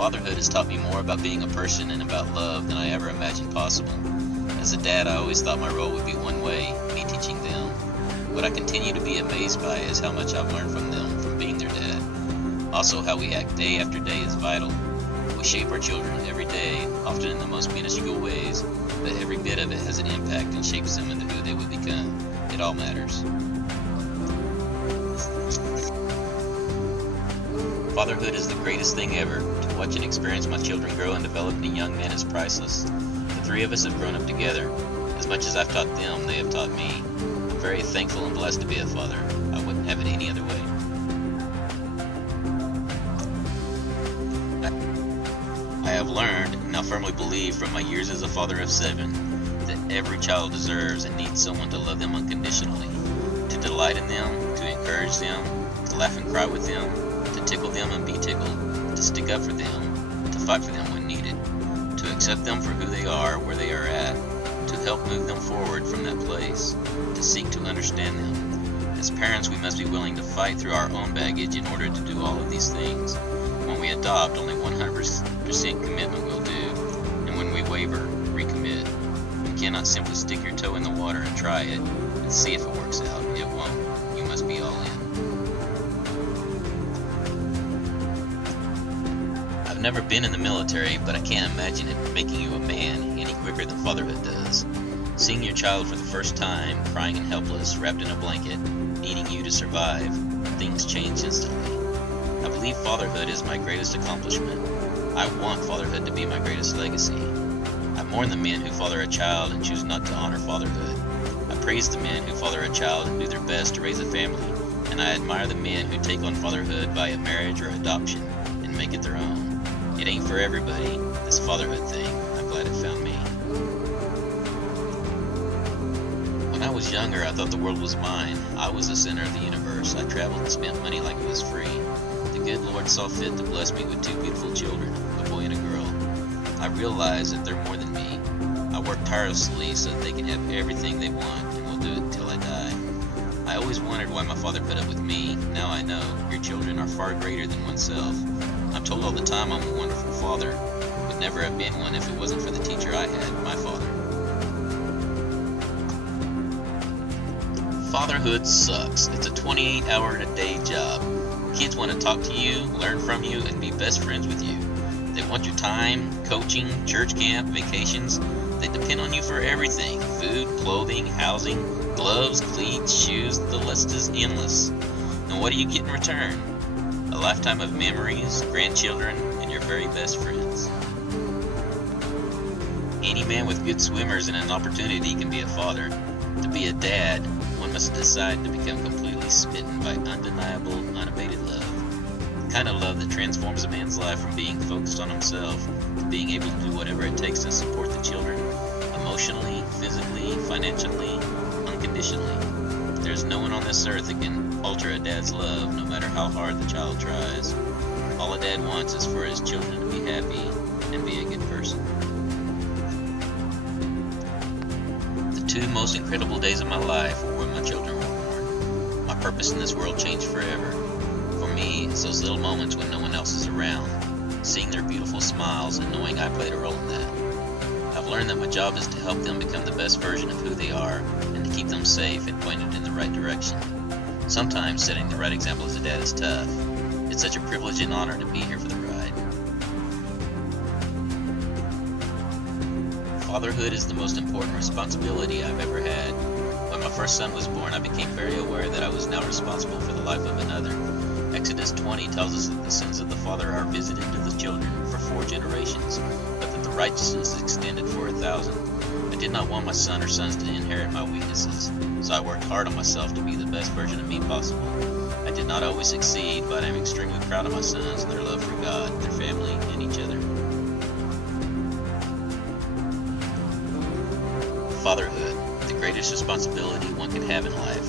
Fatherhood has taught me more about being a person and about love than I ever imagined possible. As a dad, I always thought my role would be one way, me teaching them. What I continue to be amazed by is how much I've learned from them, from being their dad. Also, how we act day after day is vital. We shape our children every day, often in the most minuscule ways, but every bit of it has an impact and shapes them into who they will become. It all matters. Fatherhood is the greatest thing ever. To watch and experience my children grow and develop into young men is priceless. The three of us have grown up together. As much as I've taught them, they have taught me. I'm very thankful and blessed to be a father. I wouldn't have it any other way. I have learned, and now firmly believe from my years as a father of 7, that every child deserves and needs someone to love them unconditionally, to delight in them, to encourage them, to laugh and cry with them, to tickle them and be tickled, to stick up for them, to fight for them when needed, to accept them for who they are, where they are at, to help move them forward from that place, to seek to understand them. As parents, we must be willing to fight through our own baggage in order to do all of these things. When we adopt, only 100% commitment will do, and when we waver, recommit. You cannot simply stick your toe in the water and try it, and see if it works out. It won't. You must be all in. I've never been in the military, but I can't imagine it making you a man any quicker than fatherhood does. Seeing your child for the first time, crying and helpless, wrapped in a blanket, needing you to survive, things change instantly. I believe fatherhood is my greatest accomplishment. I want fatherhood to be my greatest legacy. I mourn the men who father a child and choose not to honor fatherhood. I praise the men who father a child and do their best to raise a family, and I admire the men who take on fatherhood via marriage or adoption and make it their own. It ain't for everybody, this fatherhood thing. I'm glad it found me. When I was younger, I thought the world was mine. I was the center of the universe. I traveled and spent money like it was free. The good Lord saw fit to bless me with 2 beautiful children, a boy and a girl. I realize that they're more than me. I work tirelessly so that they can have everything they want, and will do it until I die. I always wondered why my father put up with me. Now I know, your children are far greater than oneself. I'm told all the time I'm a wonderful father. Would never have been one if it wasn't for the teacher I had, my father. Fatherhood sucks. It's a 28-hour-a-day job. Kids want to talk to you, learn from you, and be best friends with you. They want your time, coaching, church camp, vacations. They depend on you for everything. Food, clothing, housing, gloves, cleats, shoes. The list is endless. And what do you get in return? A lifetime of memories, grandchildren, and your very best friends. Any man with good swimmers and an opportunity can be a father. To be a dad, one must decide to become completely smitten by undeniable, unabated love. The kind of love that transforms a man's life from being focused on himself to being able to do whatever it takes to support the children, emotionally, physically, financially, unconditionally. There's no one on this earth that can alter a dad's love, no matter how hard the child tries. All a dad wants is for his children to be happy and be a good person. The 2 most incredible days of my life were when my children were born. My purpose in this world changed forever. For me, it's those little moments when no one else is around, seeing their beautiful smiles and knowing I played a role in that. I've learned that my job is to help them become the best version of who they are and to keep them safe and pointed in the right direction. Sometimes setting the right example as a dad is tough. It's such a privilege and honor to be here for the ride. Fatherhood is the most important responsibility I've ever had. When my first son was born, I became very aware that I was now responsible for the life of another. Exodus 20 tells us that the sins of the father are visited to the children for 4 generations, but that the righteousness is extended for 1,000. I did not want my son or sons to inherit my weaknesses, so I worked hard on myself to be the best version of me possible. I did not always succeed, but I am extremely proud of my sons and their love for God, their family, and each other. Fatherhood, the greatest responsibility one can have in life.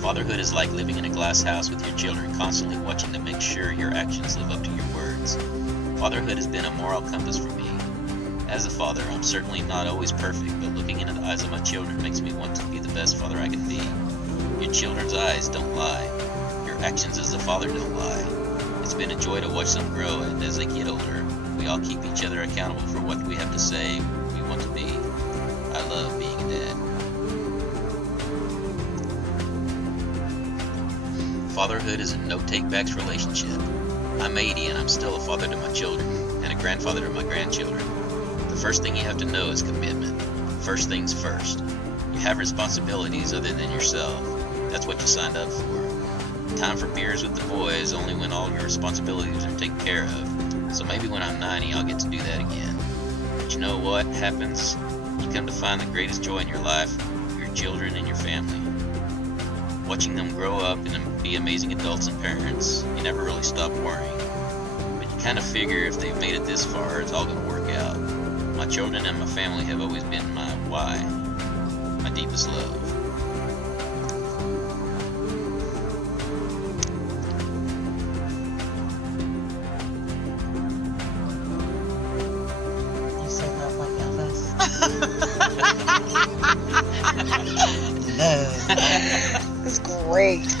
Fatherhood is like living in a glass house with your children, constantly watching to make sure your actions live up to your words. Fatherhood has been a moral compass for me. As a father, I'm certainly not always perfect, but looking into the eyes of my children makes me want to be the best father I can be. Your children's eyes don't lie. Your actions as a father don't lie. It's It's been a joy to watch them grow, and as they get older, we all keep each other accountable for what we have to say we want to be. I love being a dad. Fatherhood is a no-take-backs relationship. I'm 80 and I'm still a father to my children, and a grandfather to my grandchildren. The first thing you have to know is commitment. First things first. You have responsibilities other than yourself. That's what you signed up for. Time for beers with the boys only when all your responsibilities are taken care of. So maybe when I'm 90, I'll get to do that again. But you know what happens? You come to find the greatest joy in your life, your children and your family. Watching them grow up and be amazing adults and parents, you never really stop worrying. But you kind of figure if they've made it this far, it's all going to work out. My children and my family have always been my why, my deepest love. You said love like Elvis. Love. It's great.